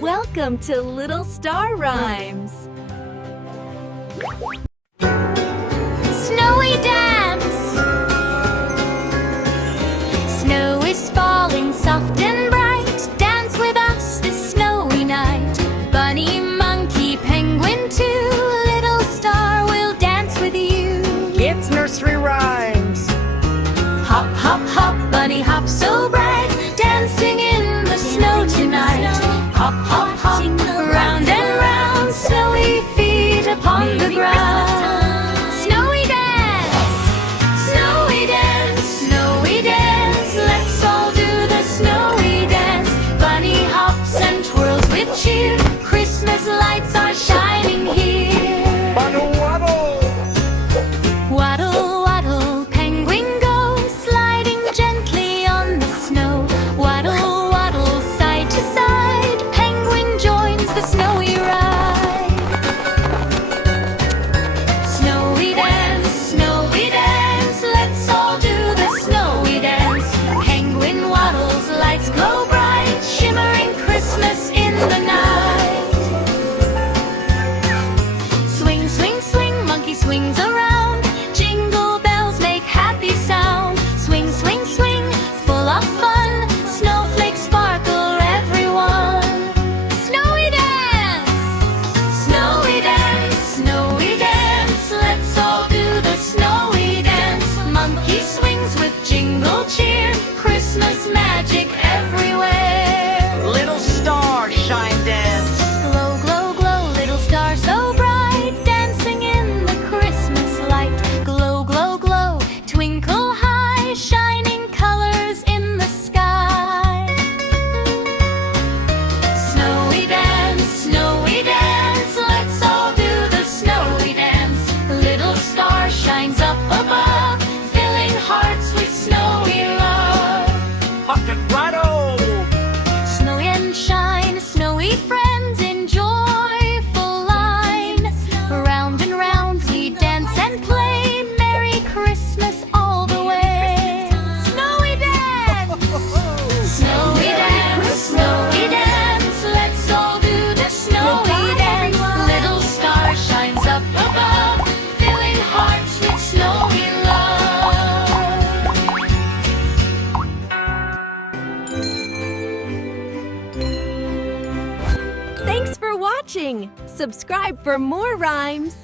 Welcome to Little Star Rhymes. Snowy dance. Snow is falling soft and bright. Dance with us this snowy night. Bunny, monkey, penguin too. Little star will dance with you. It's nursery rhymes. Hop, hop, hop, bunny hop so bright. Dancing in the snow tonight. Hop, hop, hop, round and round. Snowy feet upon the ground. Snowy dance, snowy dance, snowy dance. Let's all do the snowy dance. Bunny hops and twirls with cheer. Christmas lights are shining here. Waddle, waddle. Waddle, waddle, penguin go, sliding gently on the snow. Waddle, waddle, side to side, penguin joins the snowy ride. Snowy dance, let's all do the snowy dance. Penguin waddles, lights glow bright, shimmering Christmas in the night. Swing, swing, swing, monkey swings around. Jingle bells make happy sound. Swing, swing, swing, full of fun. Snowflakes sparkle everyone. Snowy dance, snowy dance, snowy dance. Let's all do the snowy dance. Monkey swings with jingle cheer. Christmas magic everywhere. Little star shine dance. Glow, glow, glow, little star so bright. Dancing in the Christmas light. Glow, glow, glow, twinkle high. Shining colors in the sky. Snowy dance, let's all do the snowy dance. Little star shines up above, filling hearts with snowy love. Hop and rattle. Snowy and shine, snowy friends in joyful line. Round and round we dance and play. Merry Christmas all the way. Snowy dance, snowy dance. Let's all do the snowy dance. Little star shines up above, filling hearts with snowy love. Thanks for watching. Subscribe for more rhymes.